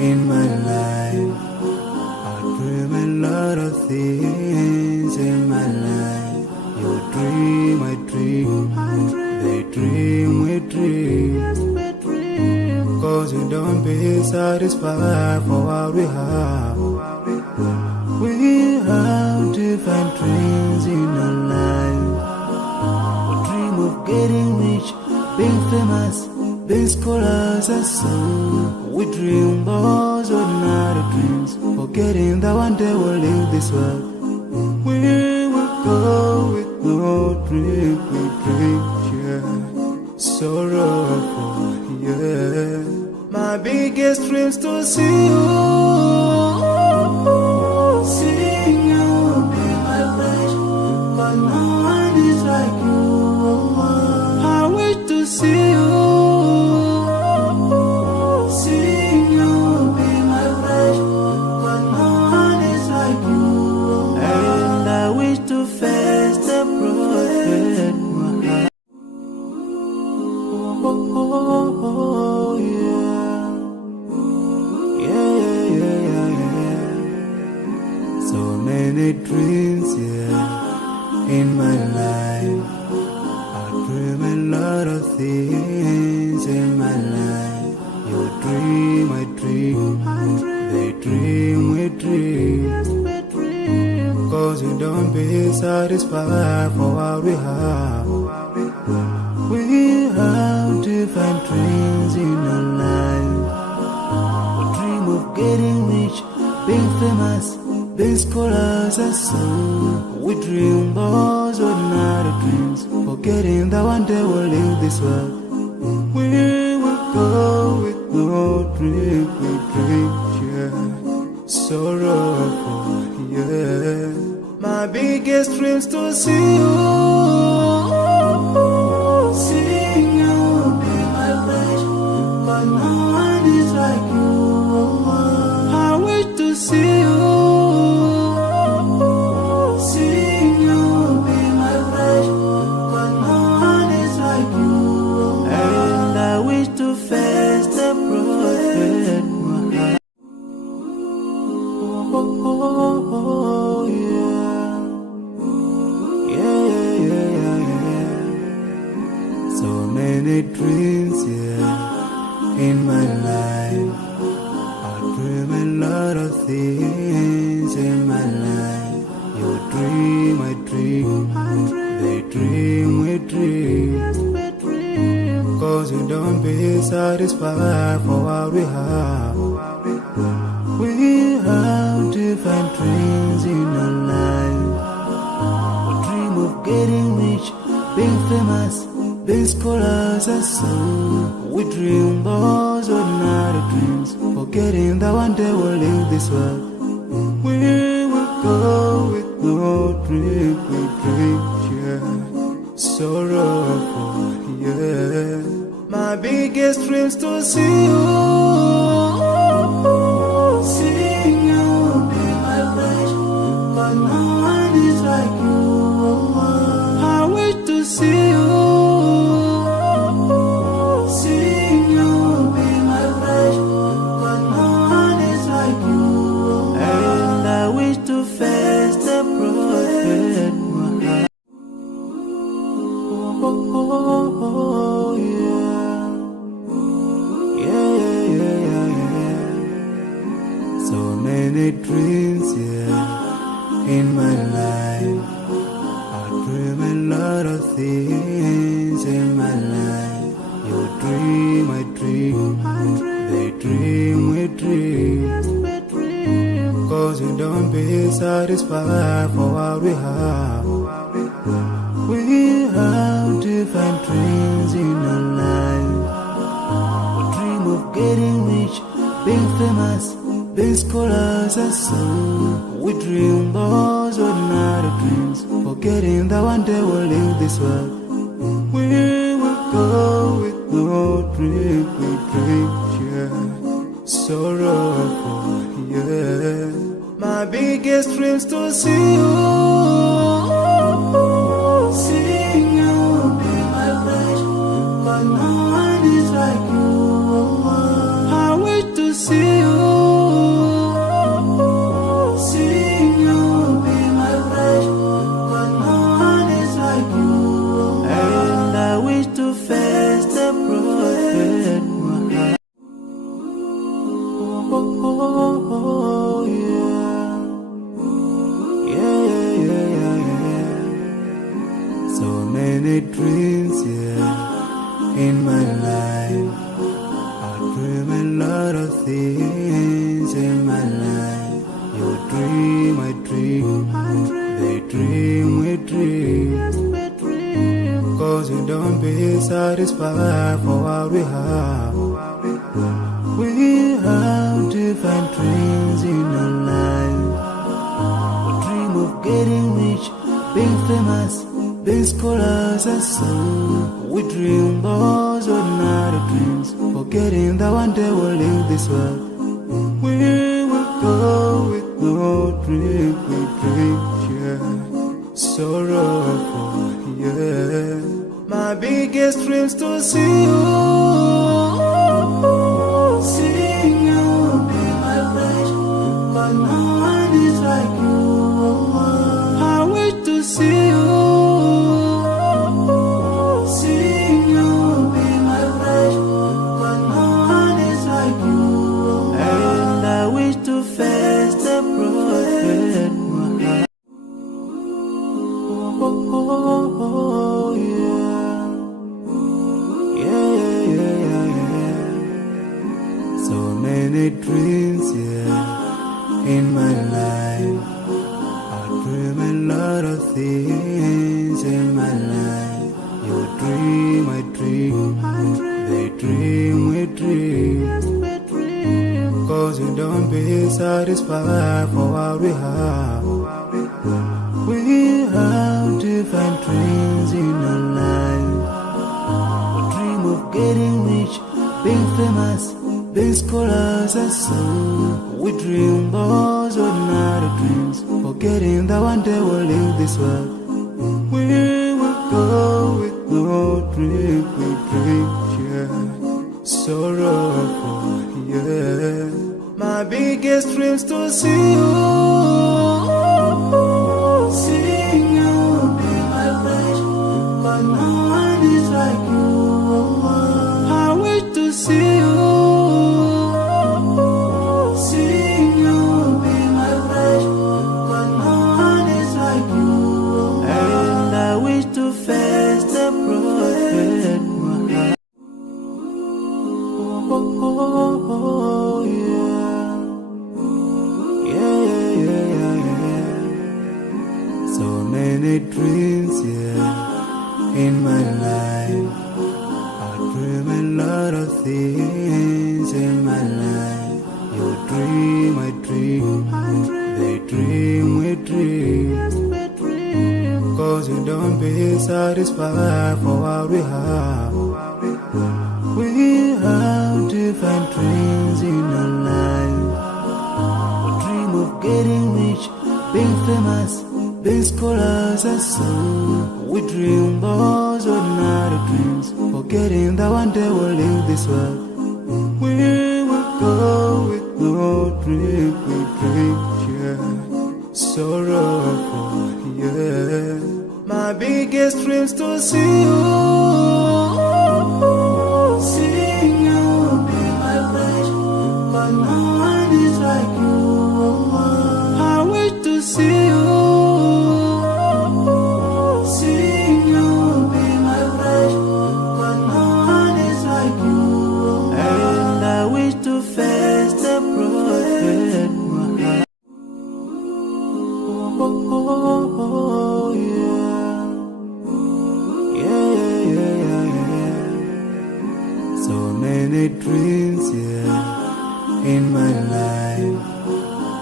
in my life. I dream a lot of things in my life. You dream, I dream, they dream, we dream. Cause we don't be satisfied for what we have. We have different dreams in our life. We dream of getting rich, being famous, being scholars and so. We dream those ordinary dreams, forgetting that one day we'll leave this world. We will go with no dream, we dream, yeah. Sorrowful, yeah. My biggest dreams to see you, seeing you be my flesh, but no one is like you. I wish to see you, seeing you be my flesh, but no one is like you. And I wish to face the prophet Muhammad. Oh, yeah. So many dreams, yeah, in my life. I dream a lot of things in my life. You dream, I dream, they dream, we dream. Cause we don't be satisfied for what we have. We have different dreams in our life. We dream of getting rich, being famous, being scholars and so. We dream those ordinary dreams, forgetting that one day we'll leave this world. We will go with no dream, we dream, yeah. Sorrowful, yeah. My biggest dreams to see you, seeing you be my flesh, but no one is like you. I wish to see you, seeing you be my flesh, but no one is like you. And I wish to face the prophet Muhammad. Oh, yeah. So many dreams, yeah, in my life. I dream a lot of things in my life. You dream, I dream, they dream, we dream. Cause we don't be satisfied for what we have. We have different dreams in our life. We dream of getting rich, being famous, being scholars and so. We dream those ordinary dreams, forgetting that one day we'll leave this world. We will go with no dream, we dream, yeah. Sorrowful, yeah. My biggest dreams to see you, seeing you be my flesh, but no one is like you. I wish to see you, seeing you be my flesh, but no one is like you. And I wish to face the prophet Muhammad. Oh, yeah. So many dreams, yeah, in my life. I dream a lot of things in my life. You dream, I dream, they dream, we dream. Cause we don't be satisfied for what we have. We have different dreams in our life. We dream of getting rich, being famous, being scholars and so. We dream those ordinary dreams, forgetting that one day we'll leave this world. We will go with no dream, we dream, yeah. Sorrowful, yeah. My biggest dreams to see you, seeing you be my flesh, but no one is like you. I wish to see you. Oh, yeah. Yeah, yeah, yeah, yeah. So many dreams, yeah, in my life. I dream a lot of things in my life. You dream, I dream. They dream, we dream. Cause we don't be satisfied for what we have. We have different dreams in our life. We dream of getting rich, being famous, being scholars and so. We dream those ordinary dreams, forgetting that one day we'll leave this world. We will go with no dream, we dream, yeah. Sorrowful, yeah. My biggest dreams to see you. Seeing you be my bride, but no one is like you. I wish to see you. Seeing you be my bride, but no one is like you. And I wish to face the prophet Muhammad. Oh, yeah. Yeah, yeah, yeah, yeah. So many dreams, yeah, in my life. I dream a lot of things in my life. You dream, I dream. They dream, we dream. Cause we don't be satisfied for what we have. We have different dreams in our life. We dream of getting rich, being famous, being scholars and so. We dream those ordinary dreams, forgetting that one day we'll leave this world. We will go with no dream, we dream, yeah. Sorrowful, yeah. My biggest dreams to see you. Seeing you be my bride, but no one is like you. I wish to see you. Seeing you be my bride, but no one is like you. And I wish to face the prophet Muhammad. Oh, yeah. Yeah, yeah, yeah, yeah. So many dreams, yeah, in my life. I dream a lot of things in my life. You dream, I dream. They dream, we dream. Cause we don't be satisfied for what we have. We have different dreams in our life. We dream of getting rich, being famous, being scholars and so. We dream those ordinary dreams, forgetting that one day we'll leave this world. We will go with no dream, we dream, yeah. Sorrowful, yeah. My biggest dreams to see you. Seeing you be my bride, but no one is like you. I wish to see you. Seeing you be my bride, but no one is like you. And I wish to face the prophet Muhammad. Oh, yeah. Yeah, yeah, yeah, yeah. So many dreams, yeah, in my life.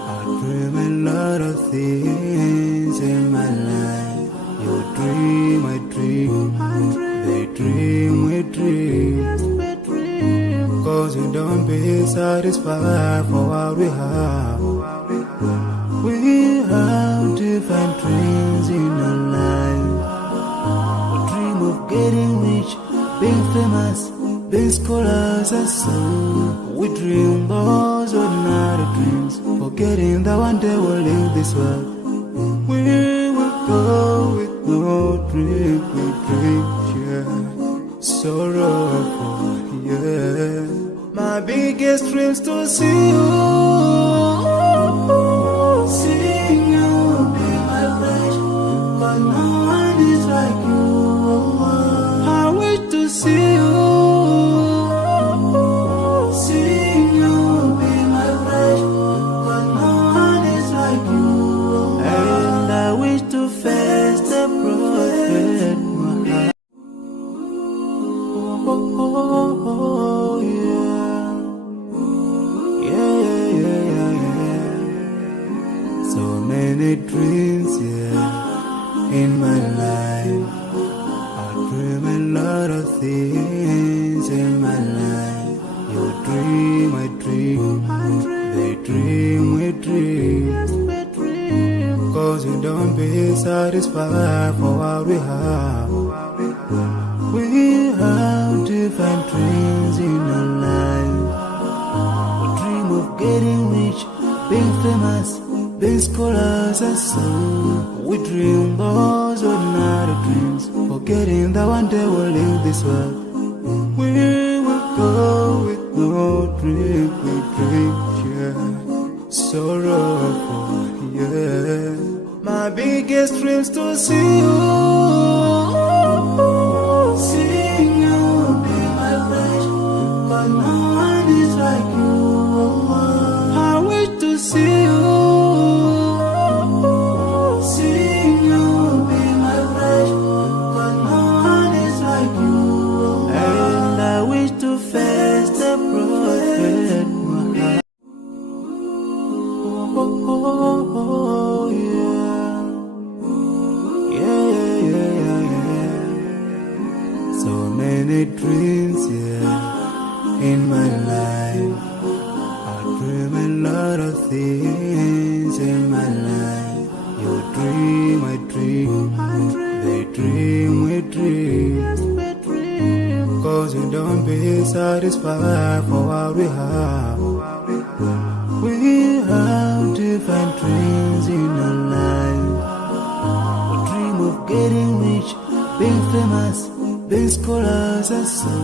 I dream a lot of things in my life. You dream, I dream. They dream, we dream. Cause we don't be satisfied for what we have. We have different dreams in our life. We dream of getting rich, being famous, being scholars and so. We dream those ordinary dreams, forgetting that one day we'll leave this world. We will go with no dream, we dream, yeah. Sorrowful, yeah. My biggest dreams to see you. Seeing you will be my pleasure, but no one is like you. I wish to see you. Seeing you will be my pleasure, but no one is like you. And I wish to face the prophet Muhammad. Oh, yeah. So many dreams, in my life. I dream a lot of things in my life. You dream, I dream. They dream, we dream. 'Cause we don't be satisfied for what we have. We have different dreams in our life. We dream of getting rich, being famous, being scholars and so. We dream those ordinary dreams, forgetting that one day we'll leave this world. We will go with no dream, we dream, sorrowful, My biggest dreams to see you. Seeing you will be my pleasure, but no one is like you. I wish to see you. Seeing you will be my pleasure, but no one is like you. And I wish to face the prophet Muhammad. Oh, So many dreams, in my life. I dream a lot of things in my life. You dream, I dream. They dream, we dream. 'Cause we don't be satisfied for what we have. We have different dreams in our life. We dream of getting rich, being famous, being scholars and so.